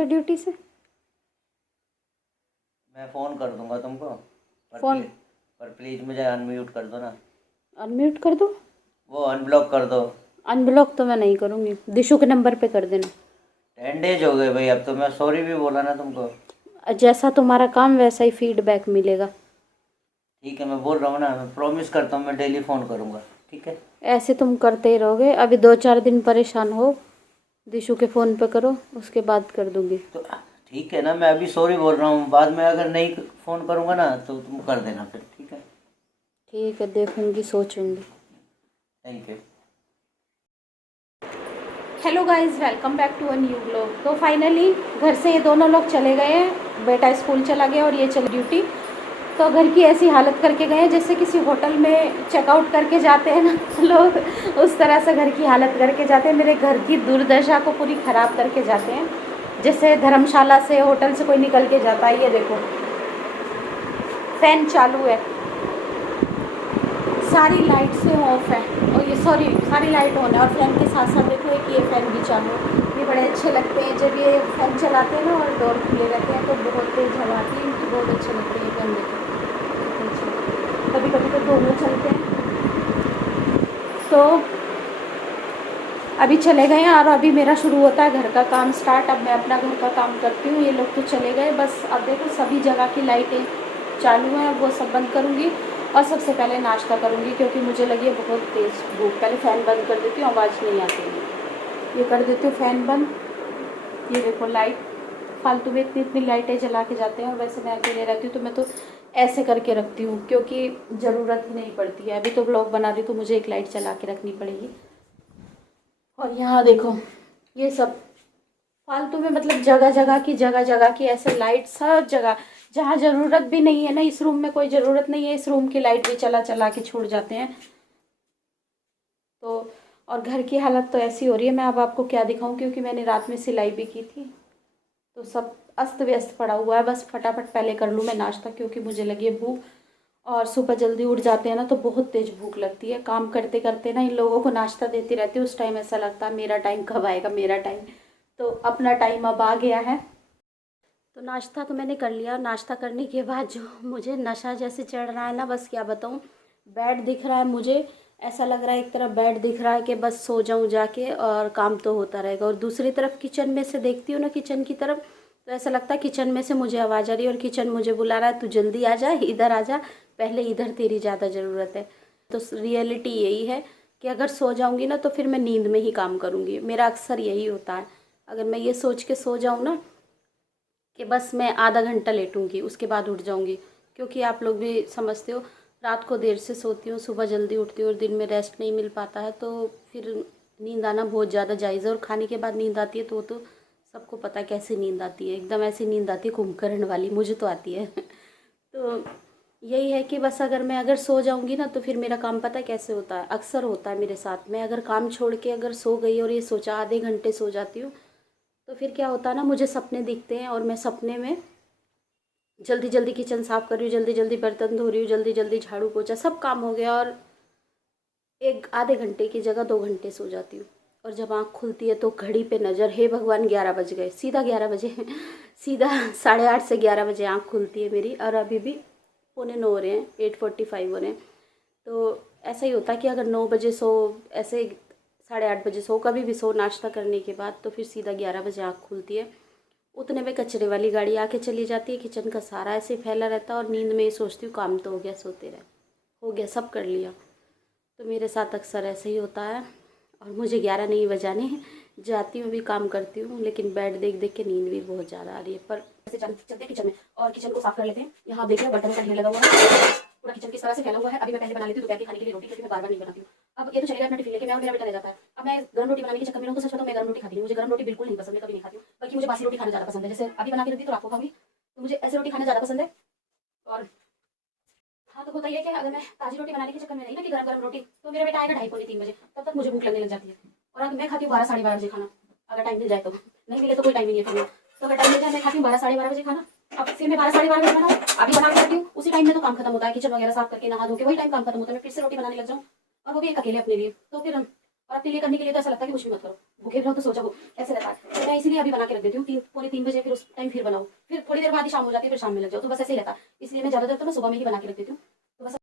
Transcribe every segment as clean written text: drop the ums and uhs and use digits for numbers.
आओगे ड्यूटी से? मैं फ़ोन कर दूंगा तुमको। फ़ोन पर प्लीज़ मुझे अनम्यूट कर दो ना। अनम्यूट कर दो? वो अनब्लॉक कर दो। अनब्लॉक तो मैं नहीं करूँगी, दिशु के नंबर पे कर देना। 10 डेज हो गए भाई, अब तो मैं सॉरी भी बोला ना तुमको। जैसा तुम्हारा काम वैसा ही फीडबैक मिलेगा। ठीक है, मैं बोल रहा हूँ ना, मैं प्रॉमिस करता हूँ मैं डेली फ़ोन करूँगा, ठीक है। ऐसे तुम करते ही रहोगे, अभी 2-4 दिन परेशान हो, दिशु के फ़ोन पे करो, उसके बाद कर दूँगी। तो ठीक है ना, मैं अभी सॉरी बोल रहा हूँ, बाद में अगर नहीं फ़ोन करूँगा ना तो तुम कर देना फिर, ठीक है। ठीक है, देखूँगी, सोचूँगी। Thank you. Hello guys, welcome back to a new blog. तो फाइनली घर से ये दोनों लोग चले गए हैं, बेटा स्कूल चला गया और ये चली ड्यूटी। तो घर की ऐसी हालत करके गए हैं जैसे किसी होटल में चेकआउट करके जाते हैं ना लोग, उस तरह से घर की हालत करके जाते हैं। मेरे घर की दुर्दशा को पूरी ख़राब करके जाते हैं, जैसे धर्मशाला से, होटल से कोई निकल के जाता है। ये देखो, फ़ैन चालू है, सारी लाइट से ऑफ है, और ये सॉरी सारी लाइट ऑन है, और फैन के साथ साथ देखो एक ये फ़ैन भी चालू है। ये बड़े अच्छे लगते हैं जब ये फ़ैन चलाते हैं ना और डोर खुले रहते हैं, तो बहुत तेज़ हवा आती है इनकी, बहुत अच्छे लगते हैं फैन। देखो, कभी कभी तो दोनों चलते हैं। तो अभी चले गए हैं और अभी मेरा शुरू होता है घर का काम स्टार्ट। अब मैं अपना घर का काम करती हूँ, ये लोग तो चले गए। बस अब देखो सभी जगह की लाइटें चालू हैं, वो सब बंद करूँगी और सबसे पहले नाश्ता करूँगी, क्योंकि मुझे लगी है बहुत तेज़ भूख। पहले फ़ैन बंद कर देती हूँ, आवाज़ नहीं आती है। ये कर देती हूँ फ़ैन बंद। ये देखो लाइट, फालतू में इतनी इतनी लाइटें जला के जाते हैं, और वैसे मैं अकेले रहती हूँ तो मैं तो ऐसे करके रखती हूँ, क्योंकि ज़रूरत ही नहीं पड़ती है। अभी तो ब्लॉग बना रही हूँ तो मुझे एक लाइट चला के रखनी पड़ेगी। और यहाँ देखो ये सब फालतू में, मतलब जगह जगह की ऐसे लाइट, सब जगह जहाँ ज़रूरत भी नहीं है ना। इस रूम में कोई ज़रूरत नहीं है, इस रूम की लाइट भी चला चला के छोड़ जाते हैं। तो और घर की हालत तो ऐसी हो रही है, मैं अब आपको क्या दिखाऊं, क्योंकि मैंने रात में सिलाई भी की थी, तो सब अस्त व्यस्त पड़ा हुआ है। बस फटाफट पहले कर लूँ मैं नाश्ता, क्योंकि मुझे लगी है भूख। और सुबह जल्दी उठ जाते हैं ना तो बहुत तेज़ भूख लगती है। काम करते करते ना इन लोगों को नाश्ता देती रहती हूँ, उस टाइम ऐसा लगता है मेरा टाइम कब आएगा, मेरा टाइम। तो अपना टाइम अब आ गया है। तो नाश्ता तो मैंने कर लिया। नाश्ता करने के बाद जो मुझे नशा जैसे चढ़ रहा है ना, बस क्या बताऊँ। बेड दिख रहा है मुझे, ऐसा लग रहा है एक तरफ बेड दिख रहा है कि बस सो जाऊँ जाके और काम तो होता रहेगा, और दूसरी तरफ किचन में से देखती हूँ ना, किचन की तरफ, तो ऐसा लगता है किचन में से मुझे आवाज़ आ रही है और किचन मुझे बुला रहा है, तू जल्दी आ जा, इधर आ जा, पहले इधर तेरी ज़्यादा ज़रूरत है। तो रियलिटी यही है कि अगर सो जाऊँगी ना तो फिर मैं नींद में ही काम करूँगी। मेरा अक्सर यही होता है, अगर मैं ये सोच के सो जाऊँ ना कि बस मैं आधा घंटा लेटूंगी उसके बाद उठ जाऊंगी, क्योंकि आप लोग भी समझते हो, रात को देर से सोती हूँ, सुबह जल्दी उठती हूँ और दिन में रेस्ट नहीं मिल पाता है, तो फिर नींद आना बहुत ज़्यादा जायज़ है। और खाने के बाद नींद आती है तो वो तो सबको पता है कैसी नींद आती है, एकदम ऐसी नींद आती है कुंभकर्ण वाली, मुझे तो आती है तो यही है कि बस अगर सो जाऊंगी ना तो फिर मेरा काम पता है कैसे होता है, अक्सर होता है मेरे साथ में, अगर काम छोड़ के अगर सो गई और ये सोचा आधे घंटे सो जाती हूँ, तो फिर क्या होता है ना, मुझे सपने दिखते हैं और मैं सपने में जल्दी जल्दी किचन साफ़ कर रही हूँ, जल्दी जल्दी बर्तन धो रही हूँ, जल्दी जल्दी झाड़ू पोछा सब काम हो गया, और एक आधे घंटे की जगह 2 घंटे सो जाती हूँ। और जब आँख खुलती है तो घड़ी पे नज़र, हे भगवान 11 बज गए, सीधा 11 बजे सीधा 8:30 से 11 बजे आँख खुलती है मेरी, और अभी भी 9:45 हो रहे हैं, 8:45 हो रहे हैं। तो ऐसा ही होता है कि अगर 9 बजे सो, ऐसे 8:30 बजे सो, कभी भी सो नाश्ता करने के बाद, तो फिर सीधा 11 बजे आँख खुलती है। उतने में कचरे वाली गाड़ी आके चली जाती है, किचन का सारा ऐसे फैला रहता है, और नींद में ही सोचती हूँ काम तो हो गया, सोते रहे, हो गया, सब कर लिया। तो मेरे साथ अक्सर ऐसे ही होता है, और मुझे 11 नहीं बजाने हैं, जाती हूँ भी काम करती हूँ, लेकिन बेड देख देख के नींद भी बहुत ज़्यादा आ रही है। पर ऐसे चलते हैं किचन में और किचन को साफ कर लेते हैं। यहाँ देखिए बर्तनों का ढेर लगा हुआ है, पूरा किचन किस तरह से फैला हुआ है। अभी मैं पहले बना लेती हूँ दोपहर के खाने के लिए रोटी, क्योंकि मैं बार बार नहीं बनाती हूँ। अब ये तो चलेगा अपना टिफिन लेके, मैं और मेरा बेटा ले जाता है। अब मैं गर्म रोटी बनाने के चक्कर में रहूँ तो सच बताऊं, मैं गर्म रोटी खाती हूँ, मुझे गर्म रोटी बिल्कुल नहीं पसंद है, कभी नहीं खाती हूँ, बल्कि मुझे बासी रोटी खाना ज़्यादा पसंद है। जैसे अभी बना के रखती तो आपको खाऊंगी, तो मुझे ऐसे रोटी खाना ज़्यादा पसंद है। और हाँ, तो होता ही है कि अगर मैं ताज़ी रोटी बनाने के चक्कर में रही ना कि गरम गरम रोटी, तो मेरा बेटा आएगा 2:30-3 बजे, तब तक मुझे भूख लगने लग जाती है। और अब मैं खाती हूँ 12-12:30 बजे खाना, अगर टाइम मिल जाए तो, नहीं मिले तो कोई टाइम ही नहीं है फिर। तो अगर टाइम मिल जाए मैं खाती हूँ 12-12:30 बजे खाना। अब फिर मैं 12-12:30 बजे बनाऊँ, अभी बना के रखती हूँ, उसी टाइम में तो काम खत्म होता है, किचन वगैरह साफ करके नहा धो के वही टाइम काम खत्म होता है, मैं फिर से रोटी बनाने लग जाऊँ, और वो भी एक अकेले अपने लिए। तो फिर और अपने लिए करने के लिए तो ऐसा लगता है कि कुछ भी मत करो, भूखे रहो तो सो जाओ, ऐसे रहता है। तो मैं इसीलिए अभी बना के रख देती हूँ 3 बजे, फिर उस टाइम फिर बनाओ, फिर थोड़ी देर बाद ही शाम हो जाती है, फिर शाम में लग जाओ, तो बस ऐसे ही रहता है। इसलिए मैं ज़्यादातर तो मैं सुबह में ही बना के रख देती हूँ। तो बस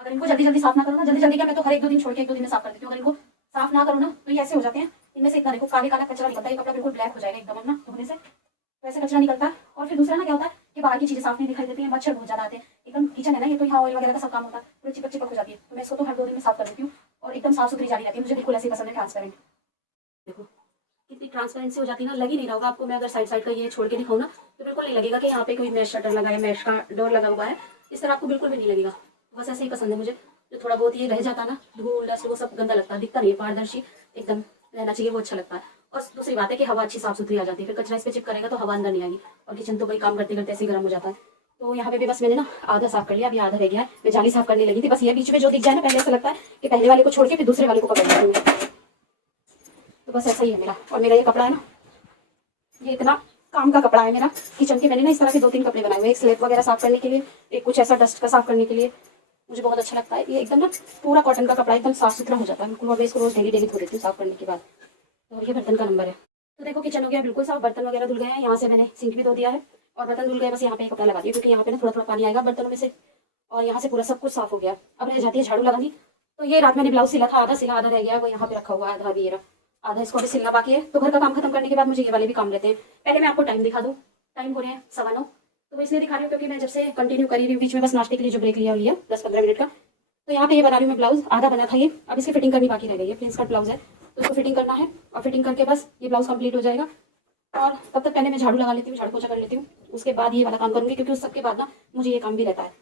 अगर इनको जल्दी जल्दी साफ ना करो ना, जल्दी जल्दी क्या, मैं तो हर 1-2 दिन छोड़ के 1-2 दिन में साफ कर देती हूँ। अगर इनको साफ ना करो ना तो ये ऐसे हो जाते हैं, इनमें से इतना देखो काले काला कचरा निकलता है, ये कपड़ा बिल्कुल ब्लैक हो जाएगा एकदम ना धोने से, तो ऐसे कचरा निकलता है। और फिर दूसरा ना क्या होता है कि बाहर की चीजें साफ नहीं दिखाई देती हैं, मच्छर बहुत ज्यादा आते हैं एकदम। किचन है ना ये, तो यहाँ ऑयल वगैरह का सब काम होता है, पूरी चिपक चिपक हो जाती है। तो मैं इसको तो हर 2 दिन में साफ कर देती हूँ और एकदम साफ सुथरी जारी रहती है। मुझे बिल्कुल ऐसी पसंद है, ट्रांसपेरेंट। देखो कितनी ट्रांसपेरेंसी हो जाती है ना, लग ही नहीं रहा होगा आपको। मैं अगर साइड साइड का ये छोड़ के दिखाऊँ ना तो बिल्कुल नहीं लगेगा कि यहाँ पे कोई मैश शटर लगा है, मैश का डोर लगा हुआ है, इस तरह आपको बिल्कुल भी नहीं लगेगा। बस ऐसे ही पसंद है मुझे। जो थोड़ा बहुत ये रह जाता ना धूल डस्ट, वो सब गंदा लगता है, दिखता नहीं है, पारदर्शी एकदम रहना चाहिए, वो अच्छा लगता है। और दूसरी बात है कि हवा अच्छी साफ सुथरी आ जाती है, फिर कचरा इस पे चिप करेगा तो हवा अंदर नहीं आएगी, और किचन तो भाई काम करते करते ऐसे ही गर्म हो जाता है। तो यहाँ पे भी बस मैंने ना आधा साफ कर लिया, अभी आधा रह गया है। मैं जाली साफ करने लगी थी, बस ये बीच में जो दिख जाए ना, पहले ऐसा लगता है कि पहले वाले को छोड़ के फिर दूसरे वाले को पकड़ लेती हूँ। तो बस ऐसा ही है मेरा। और मेरा ये कपड़ा है ना, ये इतना काम का कपड़ा है मेरा किचन के। मैंने ना इस तरह के 2-3 कपड़े बनाए हुए, एक स्लेब वगैरह साफ करने के लिए, एक कुछ ऐसा डस्ट का साफ करने के लिए। मुझे बहुत अच्छा लगता है ये, एकदम ना पूरा कॉटन का कपड़ा, एकदम साफ सुथरा हो जाता है बिल्कुल। और मैं इसको रोज डेली डेली धो देती हूँ साफ करने के बाद। तो ये बर्तन का नंबर है। तो देखो किचन हो गया बिल्कुल साफ, बर्तन वगैरह धुल गए हैं, यहाँ से मैंने सिंक भी धो दिया है और बर्तन धुल गए। बस यहाँ पे कपड़ा लगा दिया क्योंकि यहाँ पे ना थोड़ा थोड़ा पानी आएगा बर्तनों में से, और यहाँ से पूरा सब कुछ साफ हो गया। अब रह जाती है झाड़ू लगानी। तो ये रात मैंने ब्लाउज सिला था, आधा सिला आधा रह गया, वो यहाँ पे रखा हुआ है, आधा भी ये रहा, आधा इसको भी सिलना बाकी है। तो घर का काम खत्म करने के बाद मुझे ये वाले भी काम रहते हैं। पहले मैं आपको टाइम दिखा दूँ, टाइम हो रहे हैं 9:15। तो मैं इसलिए दिखा रही हूँ क्योंकि मैं जब से कंटिन्यू करी रही हूँ, बीच में बस नाश्ते के लिए जो ब्रेक लिया 10-15 मिनट का। तो यहाँ पे ये बना रही हूँ मैं ब्लाउज, आधा बना था ये, अब इसकी फिटिंग करनी बाकी रह गई है। प्रिंस कट ब्लाउज है तो इसको फिटिंग करना है, और फिटिंग करके बस ये ब्लाउज कंप्लीट हो जाएगा। और तब तक पहले मैं झाड़ू लगा लेती हूँ, झाड़ू पोछा कर लेती हूँ, उसके बाद ये वाला काम करूँगी क्योंकि उस सब के बाद ना मुझे ये काम भी रहता है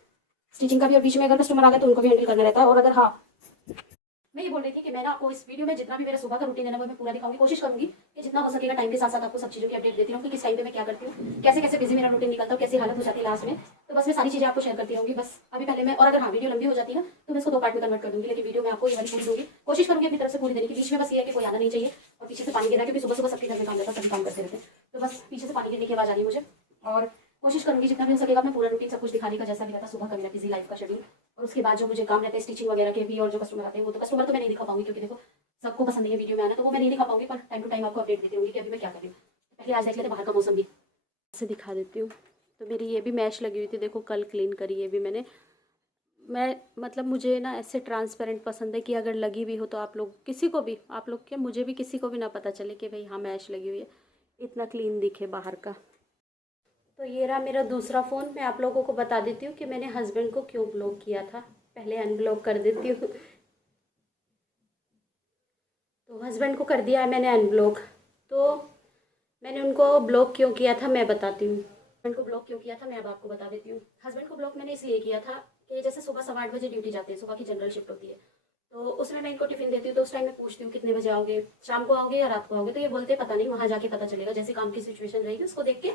स्टिचिंग का भी। और बीच में अगर कस्टमर आ गए तो उनको भी हैंडल करना रहता है। और अगर हाँ, मैं ये बोल रही थी कि मैं ना आपको इस वीडियो में जितना भी मेरा सुबह का रूटीन है ना वो मैं पूरा दिखाऊंगी, कोशिश करूंगी कि जितना हो सकेगा टाइम के साथ साथ आपको सब चीज़ों की अपडेट देती रहूँ कि किस टाइम पे मैं क्या करती हूँ, कैसे कैसे बिजी मेरा रूटीन निकलता है, कैसी हालत हो जाती है लास्ट में। तो बस मैं सारी चीज़ें आपको शेयर करती रहूँगी बस अभी पहले मैं। और अगर हाँ वीडियो लंबी हो जाती है ना तो मैं इसको 2 पार्ट में कन्वर्ट कर दूँगी, लेकिन वीडियो में आपको ये वाली पूरी दूँगी, कोशिश करूँगी अपनी तरफ से पूरी देने की। बीच में बस ये है कि कोई आना नहीं चाहिए और पीछे से पानी गिरना, क्योंकि सुबह सुबह सबके घर में काम रहता है, सभी काम करते रहते हैं। तो बस पीछे से पानी गिरने की आवाज़ आ रही है मुझे। और कोशिश करूँगी जितना भी हो सकेगा मैं पूरा रूटीन सब कुछ दिखाने का, जैसा भी रहता है सुबह का मेरा बिजी लाइफ का शेड्यूल। और उसके बाद जो मुझे काम रहता है स्टिचिंग वगैरह के भी, और जो कस्टमर आते हैं वो तो कस्टमर तो मैं नहीं दिखा पाऊंगी क्योंकि देखो सबको पसंद नहीं है वीडियो में आना, तो वो मैं नहीं दिखा पाऊंगी, पर टाइम टू टाइम आपको अपडेट देती रहूँगी कि अभी मैं क्या कर रही हूँ। पहले आज देख लेते बाहर का मौसम भी से दिखा देती हूँ। तो मेरी ये भी मैश लगी हुई थी, देखो कल क्लीन करी ये भी मैंने। मैं मतलब मुझे ना ऐसे ट्रांसपेरेंट पसंद है कि अगर लगी भी हो तो आप लोग किसी को भी, आप लोग क्या मुझे भी किसी को भी ना पता चले कि भाई हाँ मैश लगी हुई है, इतना क्लीन दिखे बाहर का। तो ये रहा मेरा दूसरा फ़ोन। मैं आप लोगों को बता देती हूँ कि मैंने हस्बैंड को क्यों ब्लॉक किया था, पहले अनब्लॉक कर देती हूँ। तो हस्बैंड को कर दिया है मैंने अनब्लॉक। तो मैंने उनको ब्लॉक क्यों किया था मैं बताती हूँ। हस्बैंड को ब्लॉक क्यों किया था मैं अब आपको बता देती हूँ। हस्बैंड को ब्लॉक मैंने इसलिए किया था कि जैसे सुबह 8:15 बजे ड्यूटी जाते हैं, सुबह की जनरल शिफ्ट होती है, तो उसमें मैं इनको टिफिन देती हूँ। तो उस टाइम मैं पूछती हूँ कितने बजे आओगे, शाम को आओगे या रात को आओगे। तो ये बोलते पता नहीं, वहाँ जाके पता चलेगा, जैसे काम की सिचुएशन रहेगी उसको देख के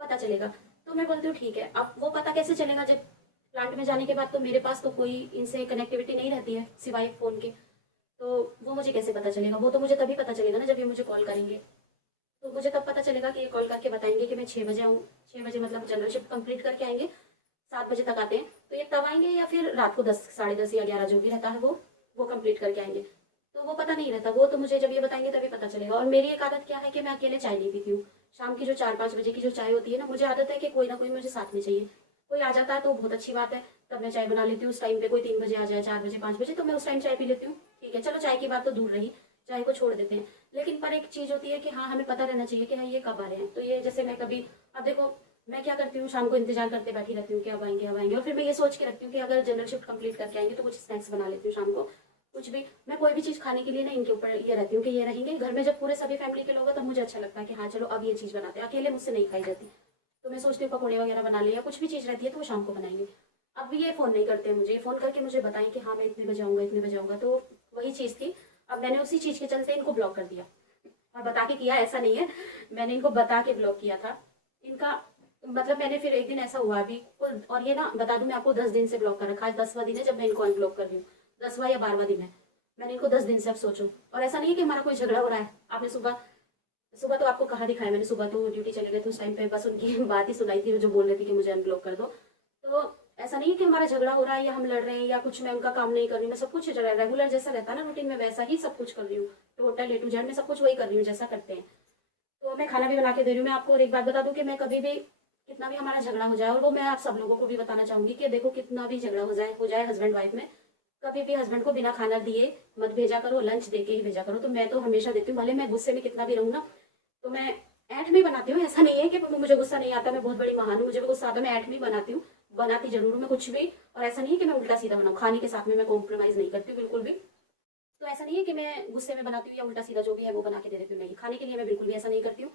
पता चलेगा। तो मैं बोलती हूँ ठीक है। अब वो पता कैसे चलेगा जब प्लांट में जाने के बाद तो मेरे पास तो कोई इनसे कनेक्टिविटी नहीं रहती है सिवाय फ़ोन के, तो वो मुझे कैसे पता चलेगा। वो तो मुझे तभी पता चलेगा ना जब ये मुझे कॉल करेंगे। तो मुझे तब पता चलेगा कि ये कॉल करके बताएंगे कि मैं 6 बजे आऊँ। 6 बजे मतलब जनरल शिफ्ट कंप्लीट करके आएंगे, 7 बजे तक आते हैं, तो ये तब आएंगे या फिर रात को 10, साढ़े 10 या 11 जो भी रहता है वो कंप्लीट करके आएंगे। तो वो पता नहीं रहता, वो तो मुझे जब ये बताएंगे तभी पता चलेगा। और मेरी एक आदत क्या है कि मैं अकेले चाय नहीं पीती हूँ। शाम की जो 4-5 बजे की जो चाय होती है ना, मुझे आदत है कि कोई ना कोई मुझे साथ में चाहिए। कोई आ जाता है तो बहुत अच्छी बात है, तब मैं चाय बना लेती हूँ उस टाइम पे। कोई 3 बजे आ जाए, 4 बजे, 5 बजे, तो मैं उस टाइम चाय पी लेती हूँ, ठीक है चलो चाय की बात तो दूर रही, चाय को छोड़ देते हैं। लेकिन पर एक चीज़ होती है कि हाँ हमें पता रहना चाहिए कि हाँ ये कब आ रहे हैं। तो ये जैसे मैं कभी, अब देखो मैं क्या करती हूँ, शाम को इंतजार करते बैठी रहती हूँ कि अब आएंगे अब आएंगे। और फिर मैं ये सोच के रखती हूँ कि अगर जनरल शिफ्ट कंप्लीट करके आएंगे तो कुछ स्नैक्स बना लेती हूँ शाम को। कुछ भी, मैं कोई भी चीज़ खाने के लिए ना इनके ऊपर ये रहती हूँ कि ये रहेंगे घर में। जब पूरे सभी फैमिली के लोग हैं तब मुझे अच्छा लगता है कि हाँ चलो अब ये चीज़ बनाते हैं, अकेले मुझसे नहीं खाई जाती। तो मैं सोचती हूँ पकौड़े वगैरह बना ले या कुछ भी चीज़ रहती है तो वो शाम को बनाएंगे। अब ये फ़ोन नहीं करते हैं मुझे, फ़ोन करके मुझे बताएं कि हाँ मैं इतने बजे आऊँगा इतने बजे आऊँगा। तो वही चीज़ थी, अब मैंने उसी चीज़ के चलते इनको ब्लॉक कर दिया। और बता के किया ऐसा नहीं है, मैंने इनको बता के ब्लॉक किया था इनका। मतलब मैंने फिर एक दिन ऐसा हुआ अभी, और ये ना बता दूं मैं आपको 10 दिन से ब्लॉक कर रखा है। 10वां दिन है जब मैं इनको अनब्लॉक कर रही हूँ, 10वां या 12वां दिन है। मैंने इनको 10 दिन से, अब सोचो। और ऐसा नहीं है कि हमारा कोई झगड़ा हो रहा है। आपने सुबह सुबह तो आपको कहाँ दिखाया मैंने, सुबह तो ड्यूटी चले गए थे उस टाइम पे, बस उनकी बात ही सुनाई थी जो बोल रही थी कि मुझे अनब्लॉक कर दो। तो ऐसा नहीं है कि हमारा झगड़ा हो रहा है या हम लड़ रहे हैं या कुछ, मैं उनका काम नहीं कर रही हूँ। मैं सब कुछ रेगुलर जैसा रहता है ना रूटीन में, वैसा ही सब कुछ कर रही हूँ। टोटल A to Z में सब कुछ वही कर रही हूँ जैसा करते हैं। तो मैं खाना भी बना के दे रही हूँ मैं आपको। और एक बात बता दूँ कि मैं कभी भी, कितना भी हमारा झगड़ा हो जाए, और वो मैं आप सब लोगों को भी बताना चाहूंगी कि देखो कितना भी झगड़ा हो जाए हस्बैंड वाइफ में, कभी भी हस्बैंड को बिना खाना दिए मत भेजा करो, लंच दे के ही भेजा करो। तो मैं तो हमेशा देती हूँ, भले मैं गुस्से में कितना भी रहूँ ना, तो मैं ऐठ में बनाती हूँ। ऐसा नहीं है कि मुझे गुस्सा नहीं आता, मैं बहुत बड़ी महान हूँ, मुझे भी गुस्सा आता, मैं ऐठ में बनाती हूँ, बनाती जरूर हूँ मैं कुछ भी। और ऐसा नहीं है कि मैं उल्टा सीधा बनाऊँ, खाने के साथ में मैं कॉम्प्रोमाइज नहीं करती हूँ बिल्कुल भी। तो ऐसा नहीं है कि मैं गुस्से में बनाती हूँ या उल्टा सीधा जो भी है वो बना के दे देती हूँ, नहीं, खाने के लिए मैं बिल्कुल भी ऐसा नहीं करती हूँ।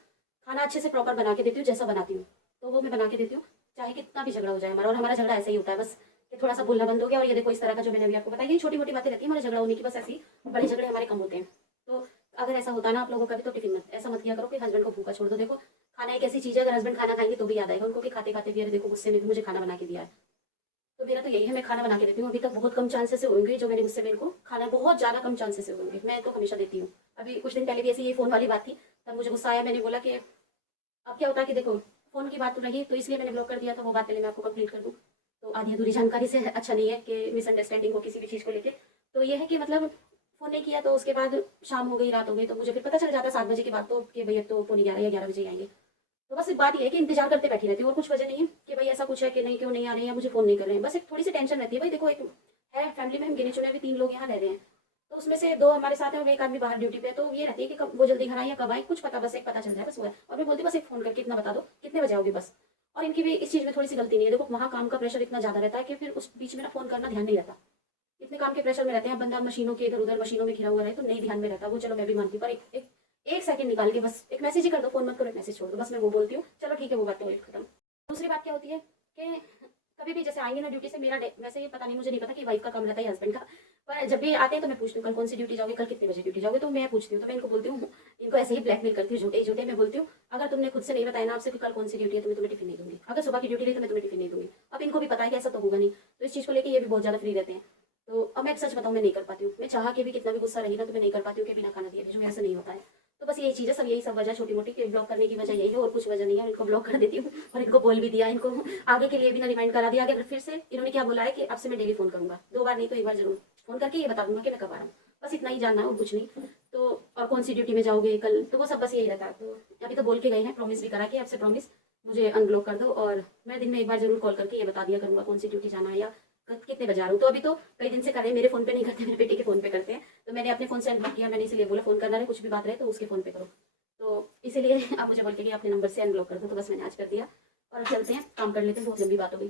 खाना अच्छे से प्रॉपर बना के देती हूँ, जैसा बनाती हूँ तो वो मैं बना के देती हूँ, चाहे कितना भी झगड़ा हो जाए हमारा। और हमारा झगड़ा ऐसा ही होता है, बस कि थोड़ा सा बोलना बंद हो गया। और ये देखो इस तरह का जो मैंने अभी आपको बताया, ये छोटी मोटी बातें रहती है हमारे झगड़ा होने की, बस ऐसी। बड़े झगड़े हमारे कम होते हैं। तो अगर ऐसा होता है ना आप लोगों का भी, तो टिफिन मत ऐसा मत किया करो कि हस्बैंड को भूखा छोड़ दो। देखो खाना एक ऐसी चीज है, अगर हस्बैंड खाना खाएंगे तो भी याद आएगा उनको कि खाते खाते भी, अरे देखो गुस्से में भी मुझे खाना बना के दिया है। तो मेरा तो यही है, मैं खाना बना के देती हूँ। अभी तक बहुत कम चांसेस होंगे जो मैंने गुस्से में इनको खाना, बहुत ज्यादा कम चांसेस होंगे, मैं तो हमेशा देती हूँ। अभी कुछ दिन पहले भी ऐसी ये फोन वाली बात थी, तब मुझे गुस्सा आया, मैंने बोला कि अब क्या होता है कि देखो फोन की बात तो रही, तो इसलिए मैंने ब्लॉक कर दिया। तो वो बात पहले मैं आपको कंप्लीट कर दूँ, तो आधी अधूरी जानकारी से अच्छा नहीं है कि मिसअंडरस्टैंडिंग हो किसी भी चीज़ को लेकर। तो ये है कि मतलब फोन नहीं किया, तो उसके बाद शाम हो गई, रात हो गई, तो मुझे फिर पता चल जाता है 7 बजे के बाद तो कि भैया तो पौने 11 या 11 बजे आएंगे। तो बस बात ये है कि इंतजार करते बैठी रहती हूँ, और कुछ वजह नहीं है कि भाई ऐसा कुछ है कि नहीं, क्यों नहीं आ रहे हैं, मुझे फोन नहीं कर रहे हैं। बस एक थोड़ी सी टेंशन रहती है। भाई देखो एक है फैमिली में, हम गिने चुने भी 3 लोग यहाँ रह रहे हैं, तो उसमें से 2 हमारे साथ हैं और एक आदमी बाहर ड्यूटी पे है। तो ये रहती है कि कब वो जल्दी घर आए या कब आए, कुछ पता, बस एक पता चल जाए, बस वो है। और मैं बोलती बस एक फोन करके इतना बता दो कितने बजे आओगे बस। और इनकी भी इस चीज़ में थोड़ी सी गलती नहीं है। देखो वहाँ काम का प्रेशर इतना ज़्यादा रहता है कि फिर उस बीच में ना फोन करना ध्यान नहीं रहता। इतने काम के प्रेशर में रहते हैं, बंदा मशीनों के इधर उधर मशीनों में घिरा हुआ रहे तो नहीं ध्यान में रहता वो, चलो मैं भी मानती हूँ। पर एक सेकंड निकाल के बस एक मैसेज ही कर दो, फोन मत करो, एक मैसेज छोड़ दो, बस मैं वो बोलती हूँ। चलो ठीक है, वो बात तो खत्म। दूसरी बात क्या होती है कि कभी भी जैसे आएंगे ना ड्यूटी से, मेरा वैसे ये पता नहीं, मुझे नहीं पता कि वाइफ का काम रहता है या हस्बैंड का, पर जब भी आते हैं तो मैं पूछती हूँ कल कौन सी ड्यूटी जाओगे, कल कितने बजे ड्यूटी जाओगे, तो मैं पूछती हूँ। तो मैं इनको बोलती हूँ, इनको ऐसे ही ब्लैकमेल करती हूँ, झूठे झूठे मैं बोलती हूँ, अगर तुमने खुद से नहीं बताया ना आपसे कि कल कौन सी ड्यूटी है, तो मैं तुम्हें टिफिन नहीं दूंगी। अगर सुबह की ड्यूटी रही तो मैं तुम्हें टिफिन नहीं दूंगी। अब इनको भी पता है कि ऐसा तो होगा नहीं, तो इस चीज़ को लेकर ये भी बहुत ज़्यादा फ्री रहते हैं। तो अब मैं सच बताऊँ, मैं नहीं कर पाती हूँ, मैं चाह के भी कितना भी गुस्सा रही ना तो मैं नहीं कर पाती हूँ कि बिना खाना दिए भेजूँ, ऐसा नहीं होता है। तो बस यही चीज़ है, सब यही सब वजह छोटी मोटी ब्लॉक करने की वजह यही है, और कुछ वजह नहीं है। इनको ब्लॉक कर देती हूँ और इनको बोल भी दिया, इनको आगे के लिए भी ना रिमाइंड करा दिया। अगर फिर से इन्होंने क्या बोला है कि आपसे मैं डेली फोन करूंगा, 2 बार नहीं तो 1 बार जरूर फोन करके ये बता दूंगा कि मैं कब आ रहा हूँ, बस इतना ही जानना है और कुछ नहीं। तो और कौन सी ड्यूटी में जाओगे कल, तो वो सब बस यही रहता है। तो अभी तो बोल के गए हैं, प्रॉमिस भी करा कि आपसे प्रॉमिस मुझे अनब्लॉक कर दो, और मैं दिन में 1 बार जरूर कॉल करके ये बता दिया करूंगा कौन सी ड्यूटी जाना है या कितने बजे आ रहा हूँ। तो अभी तो कई दिन से कर रहे हैं, मेरे फोन पे नहीं करते, मेरे बेटे के फोन पे करते हैं। तो मैंने अपने फोन से अनब्लॉक किया, मैंने इसलिए बोला फोन करना है, कुछ भी बात रहे तो उसके फोन पे करो। तो इसीलिए आप मुझे बोल के कि अपने नंबर से अनब्लॉक कर दो, तो बस मैंने आज कर दिया। और चलते हैं, काम कर लेते हैं, बहुत लंबी बात हो गई।